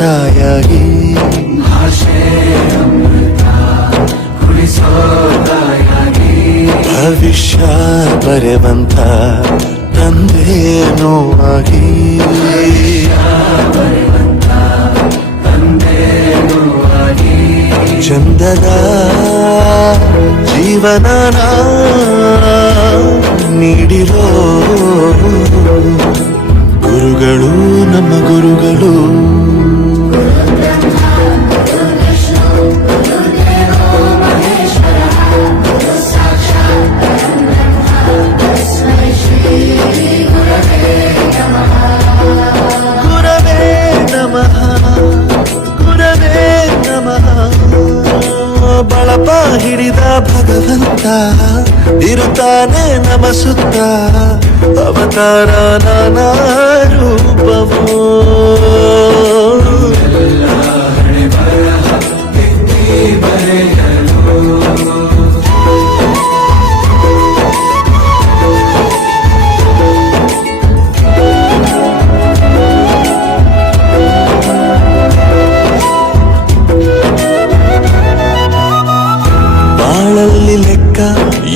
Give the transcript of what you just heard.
ತಾಯಾಗಿ ಭಾಷೆ ಅಮೃತ ಕುಡಿಸೋ ತಾಯಾಗಿ ಭವಿಷ್ಯ ಬರೆವಂತ ತಂದೇನೋ ಆಗಿ ಚಂದದ ಜೀವನನ ನೀಡಿರೋ ಭಗವಂತ ಇರುತ್ತಾನೆ ನಮ ಸುತ್ತ ಅವತಾರ ನಾನಾ ರೂಪವೋ